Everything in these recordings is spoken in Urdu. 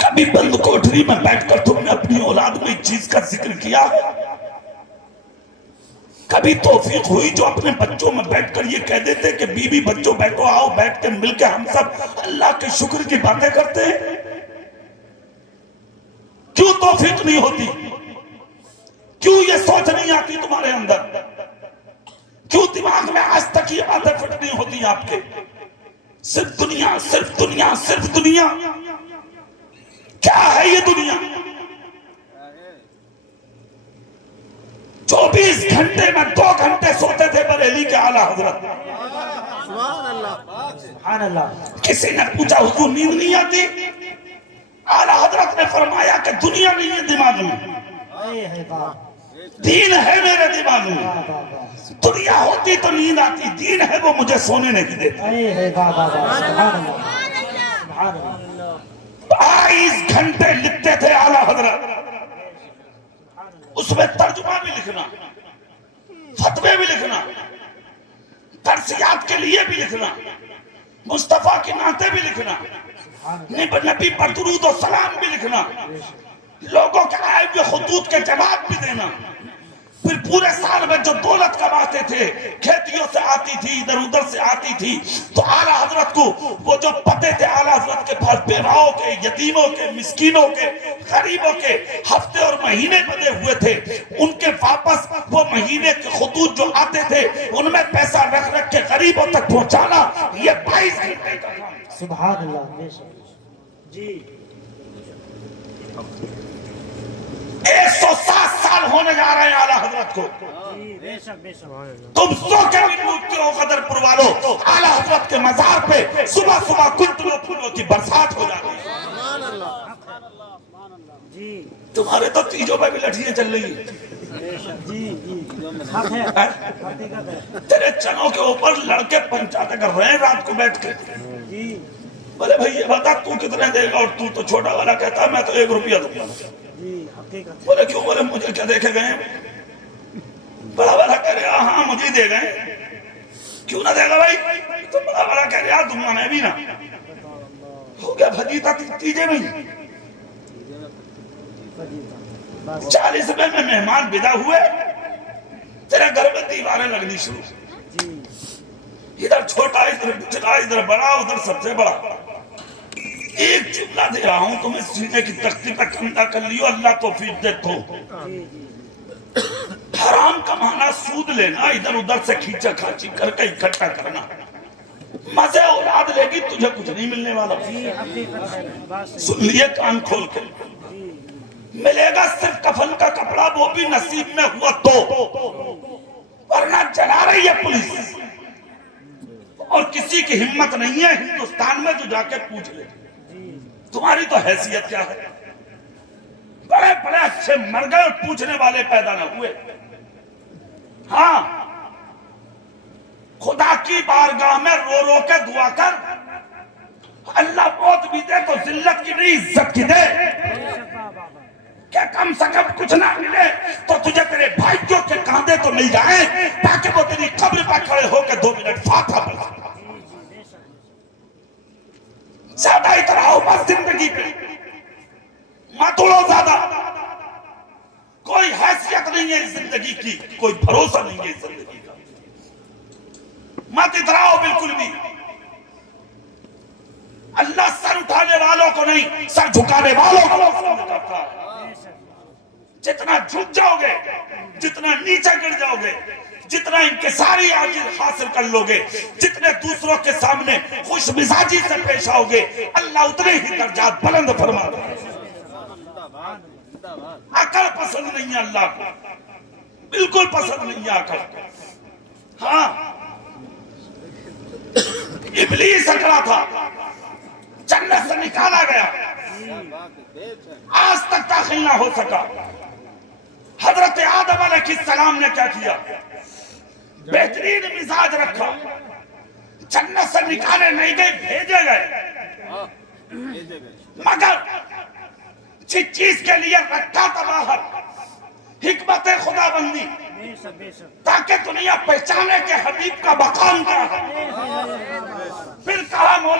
کبھی بند کوٹری میں بیٹھ کر تم نے اپنی اولاد میں اس چیز کا ذکر کیا؟ کبھی توفیق ہوئی جو اپنے بچوں میں بیٹھ کر یہ کہہ دیتے کہ بی بی بچوں بیٹھو آؤ بیٹھ کے مل کے ہم سب اللہ کے شکر کی باتیں کرتے ہیں؟ کیوں توفیق نہیں ہوتی؟ کیوں یہ سوچ نہیں آتی تمہارے اندر؟ کیوں دماغ میں آج تک یہ باتیں فٹ نہیں ہوتی آپ کے؟ صرف دنیا، صرف دنیا، صرف دنیا۔ کیا ہے یہ دنیا؟ 24 گھنٹے میں 2 گھنٹے سوتے تھے بریلی کے اعلیٰ حضرت۔ سبحان اللہ۔ کسی نے پوچھا حضور نیند نہیں آتی؟ اعلیٰ حضرت نے فرمایا کہ دنیا نہیں ہے دماغ میں، دین ہے میرے دماغ میں۔ دنیا ہوتی تو نیند آتی، دین ہے وہ مجھے سونے نہیں دیتا۔ 22 گھنٹے لکھتے تھے اعلیٰ حضرت، اس میں ترجمہ بھی لکھنا، فتوے بھی لکھنا، درسیات کے لیے بھی لکھنا، مصطفیٰ کی نعتیں بھی لکھنا، نبی پر درود و سلام بھی لکھنا، لوگوں کے آئے ہوئے خطوط کے جواب بھی دینا۔ پھر پورے سال میں جو دولت کماتے تھے، کھیتیوں سے آتی تھی، ادھر ادھر سے آتی تھی، تو اعلیٰ حضرت کو وہ جو پتے تھے اعلیٰ حضرت کے پاس بیواؤں کے، یتیموں کے، مسکینوں کے، غریبوں کے ہفتے اور مہینے بدے ہوئے تھے، ان کے واپس وہ مہینے کے خطوط جو آتے تھے ان میں پیسہ رکھ رکھ کے غریبوں تک پہنچانا، یہ 22 گھنٹے کا کام۔ سبحان اللہ۔ جی 107 سال ہونے جا رہے ہیں اعلیٰ حضرت کو۔ تم سو کے بھی ڈوبتے ہو قدر پر والو، اعلیٰ حضرت کے مزار پہ صبح صبح کنٹلوں پھولوں کی برسات ہو جاتی ہے۔ تمہارے تو تیجوں پہ بھی لٹھیاں چل رہی ہیں، تیرے چنوں کے اوپر لڑکے پنچاتیں کر رہے ہیں رات کو بیٹھ کے۔ بولے بھائی یہ بتا تو کتنے دے گا؟ اور تو چھوٹا والا کہتا ہے میں تو 1 روپیہ دوں گا۔ بولے کیوں؟ بولے مجھے کیا دیکھے گئے؟ بڑا والا کہہ رہا ہاں مجھے دے گئے۔ کیوں نہ دے گا بھائی؟ تو بڑا والا کہہ رہا دوں گا میں بھی نا۔ ہو گیا بھجیتا تیجے میں 40 روپے میں مہمان بدا ہوئے، تیرے گھر میں دیواریں لگنی شروع، ادھر چھوٹا ادھر بچڑا ادھر بڑا ادھر سب سے بڑا۔ ایک جملہ دے رہا ہوں تمہیں سینے کی تختی پہ کندہ کر لیو، اللہ توفیق دے تو۔ حرام کمانا، سود لینا، ادھر ادھر سے کھینچا کھانچی کر کے اکٹھا کرنا، مزے اولاد لے گی تجھے کچھ نہیں ملنے والا۔ سن لیے کان کھول کے، ملے گا صرف کفن کا کپڑا، وہ بھی نصیب میں ہوا تو، ورنہ جلا رہی ہے پولیس۔ اور کسی کی ہمت نہیں ہے ہندوستان میں جو جا کے پوچھ لے تمہاری تو حیثیت کیا ہے؟ بڑے بڑے اچھے مر گئے اور پوچھنے والے پیدا نہ ہوئے۔ ہاں خدا کی بارگاہ میں رو رو کے دعا کر، اللہ موت بھی دے تو ذلت کی نہیں عزت کی دے، کہ کم سے کم کچھ نہ ملے تو تجھے تیرے بھائیوں کے کاندھے تو مل جائیں، تاکہ وہ تیری قبر پر کھڑے ہو کے 2 منٹ فاتحہ پڑھیں۔ زیادہ اتراؤ بس زندگی پہ، مت اڑو زیادہ۔ کوئی حیثیت نہیں ہے اس زندگی کی، کوئی بھروسہ نہیں ہے اس زندگی کا۔ مت اتراؤ بالکل بھی۔ اللہ سر اٹھانے والوں کو نہیں، سر جھکانے والوں کو پسند کرتا ہے۔ جتنا جھک جاؤ گے، جتنا نیچے گر جاؤ گے، جتنا انکساری عاجز حاصل کر لو گے، جتنے دوسروں کے سامنے خوش مزاجی سے پیش آؤ گے، اللہ اتنے ہی درجات بلند فرما دے۔ عقل پسند نہیں ہے اللہ کو، بالکل پسند نہیں ہے عقل۔ ہاں ابلیس اکڑا تھا، جنت سے نکالا گیا، آج تک داخل نہ ہو سکا۔ حضرت آدم علیہ السلام نے کیا کیا؟ بہترین مزاج رکھا، جنت سے نکالے نہیں گئے، بھیجے گئے، مگر جس چیز کے لیے رکھا تھا باہر، حکمت خدا بندی، تاکہ دنیا پہچانے کہ حبیب کا مقام کیا ہے۔ پھر کہا مولا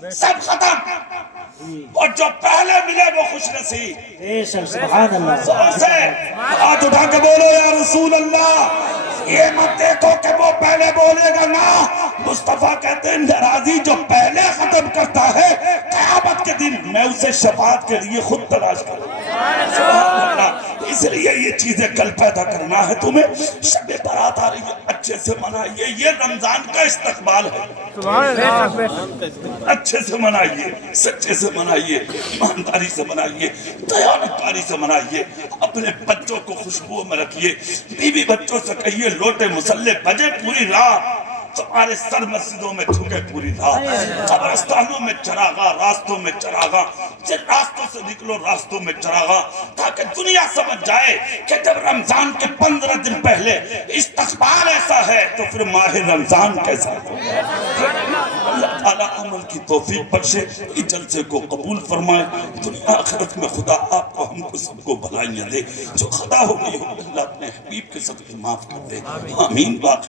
سب ختم. اور جو پہلے ملے وہ خوش نصیب. بے شک سبحان اللہ. زور سے ہاتھ اٹھا کے بولو یا رسول اللہ. یہ مت دیکھو کہ وہ پہلے بولے گا نا. مصطفیٰ کہتے ہیں ناراضی جو پہلے ختم کرتا ہے قیامت کے دن میں اسے شفاعت کے لیے خود تلاش کروں. اس لیے یہ چیزیں کل پیدا کرنا ہے تمہیں. شب برات آ رہی ہے, اچھے سے منائیے. یہ رمضان کا استقبال ہے. اچھے سے منائیے, سچے سے منائیے, ایمانداری سے منائیے, دیانتداری سے منائیے. اپنے بچوں کو خوشبو میں رکھیے. بیوی بچوں سے کہیے لوٹے مسلح بجے پوری رات, تمہارے سر مسجدوں میں جھکے پوری رات, قبرستانوں میں چراغاں, راستوں میں چراغاں, جن راستوں سے نکلو راستوں میں چراغاں, تاکہ دنیا سمجھ جائے کہ جب رمضان کے 15 دن پہلے استقبال ایسا ہے تو پھر ماہ رمضان کیسا ہے. اللہ تعالیٰ عمل کی توفیق بخشے, اس جلسے کو قبول فرمائے. دنیا آخرت میں خدا آپ کو ہم کو سب کو بھلائیاں دے. جو خطا ہو گئی ہو اللہ اپنے حبیب کے صدقے معاف کر دے. آمین.